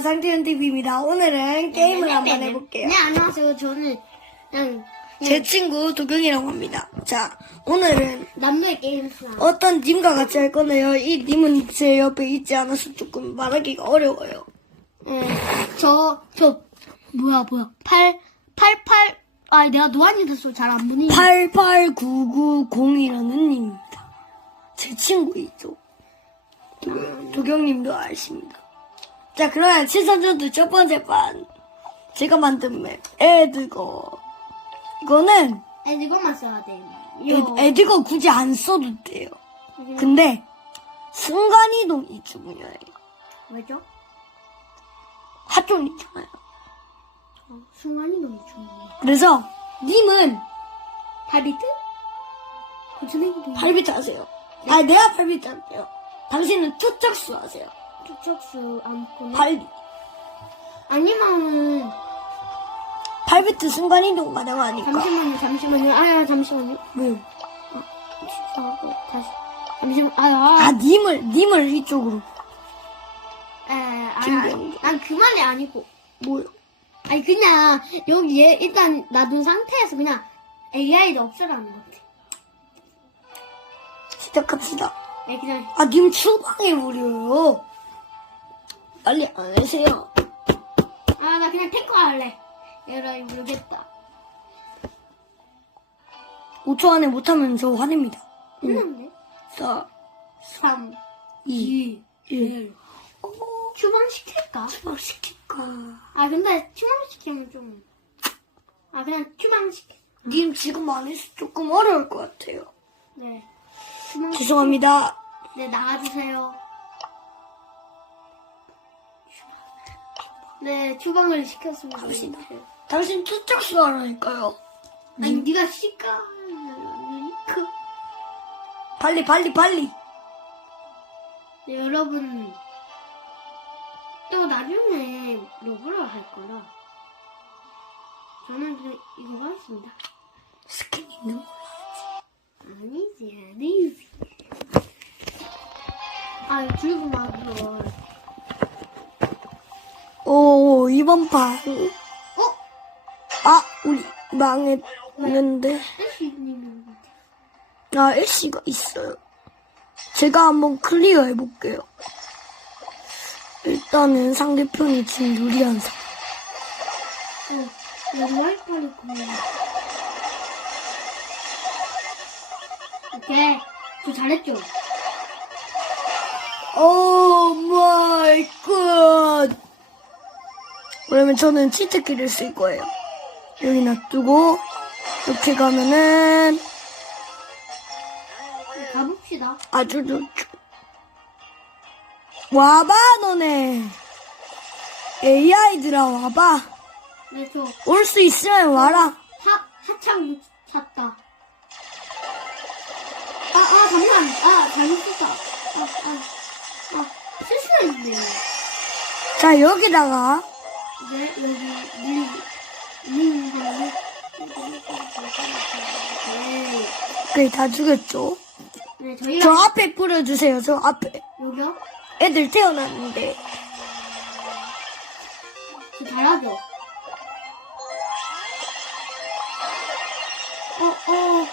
안녕하세요. 장지훈 TV입니다. 오늘은 게임을 한번 해볼게요. 네, 안녕하세요. 저는 그냥 제 친구 도경이라고 합니다. 자, 오늘은 남도의 게임. 어떤 님과 같이 할 건데요. 이 님은 제 옆에 있지 않아서 조금 말하기가 어려워요. 네, 저, 저, 뭐야, 뭐야. 8, 88, 아, 내가 노안이 됐어. 잘 안 보니. 88990이라는 님입니다. 제 친구이죠. 도경, 도경님도 아십니다. 자, 그러면 치선전도 첫 번째 판. 제가 만든 맵, 에드거. 이거는 에, 이것만 써야 돼. 에- 에드거 굳이 안 써도 돼요. 그, 근데 순간이동이 중요해요. 왜죠? 핫존 있잖아요. 어, 순간이동이 좋네. 그래서 님은 발비트? 고추냉이도. 발비트 하세요. 아, 내가 발비트 할게요. 당신은 투척수 하세요. 투척수 안고. 발비. 아니면은, 발비트 순간이동 가능하니까. 잠시만요, 잠시만요. 아, 잠시만요. 뭐? 취소하고, 다시. 잠시만, 아, 아. 아, 님을, 님을 이쪽으로. 에, 아, 준비한 아, 난그 말이 아니고. 뭐요? 아니 그냥 여기에 일단 놔둔 상태에서 그냥 AI를 없애라는 거지. 시작합시다. 네, 그냥 아, 님 추방해 버려요. 빨리 안 하세요. 아 나 그냥 탱커 할래. 얘라 모르겠다. 5초 안에 못하면 저 화냅니다. 끝났네. 4, 3, 2, 1. 추방 시킬까? 추방 시킬까? 아 근데 추방 시키면 좀. 아 그냥 추방 시키. 님 지금 안 해서 조금 어려울 것 같아요. 네. 추방 시키- 죄송합니다. 네 나와주세요. 네 추방을 시켰습니다. 갑시다. 당신 투척수 하라니까요. 아니 네가 시까. 그 빨리, 빨리, 빨리. 네, 여러분 또 나중에 로브를 할 거라 저는 그냥 이거 하겠습니다 스킨 있는 거. 아니지 아니지 아 들고 와서 오, 이번 판. 어? 아, 우리 망했는데. 아, 애쉬가 있어요. 제가 한번 클리어 해볼게요. 일단은 상대편이 지금 유리한 상. 어 여기 와이파이 구매 오케이 저 잘했죠? 오 마이 갓. 그러면 저는 치트키를 쓸 거예요. 여기 놔두고, 이렇게 가면은 가봅시다 아주 좋죠. 와봐, 너네. AI들아, 와봐. 네 저 올 수 있으면 와라. 하, 하창 샀다. 아, 아, 잠깐. 아, 잘못 썼다. 아, 아, 아, 실수했네요. 자, 여기다가, 네, 여기, 물, 물, 하나, 네. 다 죽였죠. 네, 저희가, 저 앞에 뿌려주세요, 저 앞에. 여기요? 애들 태어났는데. 저 잘하죠? 어, 어.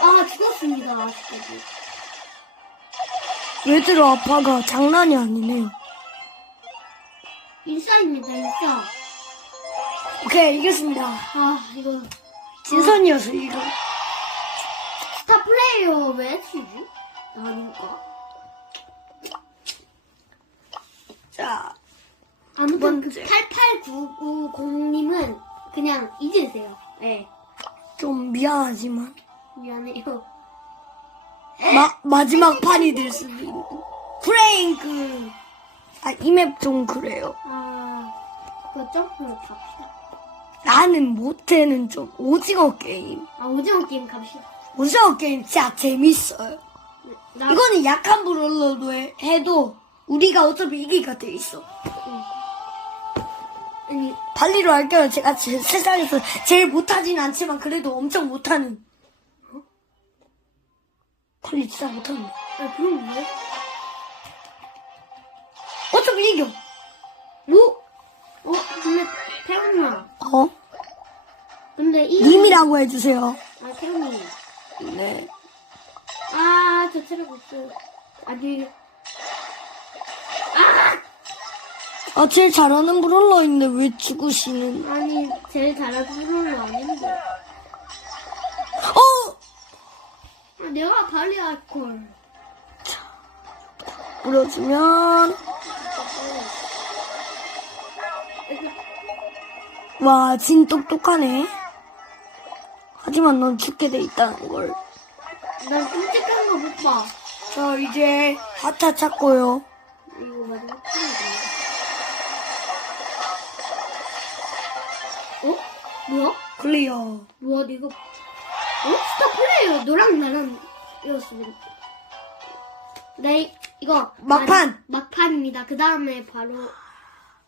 아, 죽었습니다, 아직까지. 얘들 아빠가 장난이 아니네요. 일사입니다, 일사. 오케이, 이겼습니다. 아, 이거. 진선이어서 이거. 스타 플레이어 왜 치지? 아닌가? 자, 아무튼 그 번째. 88990님은 그냥 잊으세요. 네. 좀 미안하지만. 미안해요. 마, 마지막 판이 될 수도 있고. 프레잉크. 아, 이 맵 좀 그래요. 아, 그 점프로 갑시다. 나는 못해는 좀 오징어 게임. 아, 오징어 게임 갑시다. 오징어 게임 진짜 재밌어요. 네, 나, 이거는 약한 브롤러도 해- 해도 우리가 어차피 이기가 돼 있어. 아니, 발리로 할게요. 제가 제- 세상에서 제일 못하진 않지만 그래도 엄청 못하는. 발리 진짜 못하는데. 아, 그럼 왜? 이겨. 뭐? 어, 근데 태훈아. 어? 근데 이 님이라고 해주세요. 아, 태훈이. 네. 아, 저 체력 없어. 아니. 아, 아 제일 잘하는 브롤러인데 왜 죽으시는? 아니, 제일 잘하는 프로는 아닌데. 어! 아, 내가 발리 할걸. 뿌려주면 와, 진 똑똑하네. 하지만 넌 죽게 돼 있다는 걸. 난 끔찍한 거 못 봐. 자, 이제 하차 찾고요. 이거 편이다. 어? 뭐야? 클리어. 뭐야 이거? 어? 스타 플레이어 너랑 나랑 이었습니다. 네 이거 막판! 마- 막판입니다. 그 다음에 바로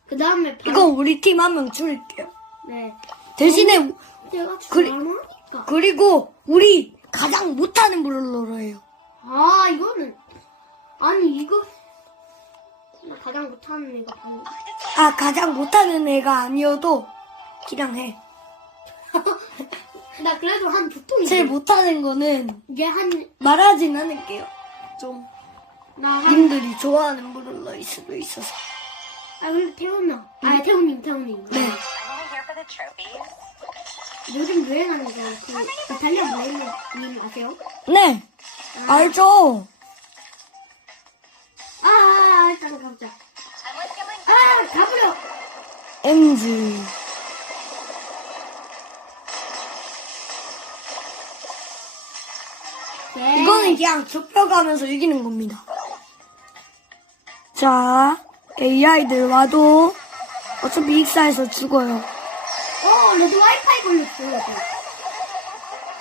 그 다음에 바로 이건 우리 팀 한 명 줄일게요. 네 대신에, 내가 그리- 잘하니까. 그리고 우리 가장 못하는 해요. 아 이거는 아니 이거 나 가장 못하는 애가 바로 아, 가장 못하는 애가 아니어도 그냥 해. 나 그래도 한 보통이 제일 못하는 거는 한나한 말하진 않을게요. 좀 님들이 좋아하는 브롤러일 수도 있어서. 아 근데 태훈아 아 태훈님 태훈님 네. 요즘 유행하는 거그 이탈리안 블레이님 아세요? 네, 알죠. 아, 아 I'm with Gilling. 아 가버려 엠즈. 네. 이거는 그냥 좁혀가면서 이기는 겁니다. 자, AI들 와도 어차피 익사해서 죽어요. 어 레드 와이파이 걸렸어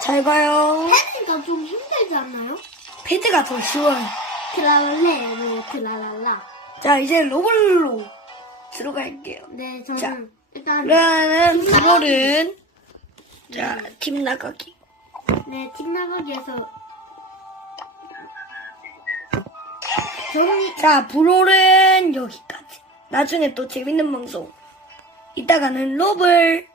잘 가요. 패드가 좀 힘들지 않나요? 패드가 더 쉬워요. 트랄레로 트랄랄라 자, 이제 로블로 들어갈게요. 네 저는 자. 일단 그러면은 브롤은 자, 팀 나가기. 네 팀 나가기에서 정리 자, 브롤은 여기까지. 나중에 또 재밌는 방송. 이따가는 로블.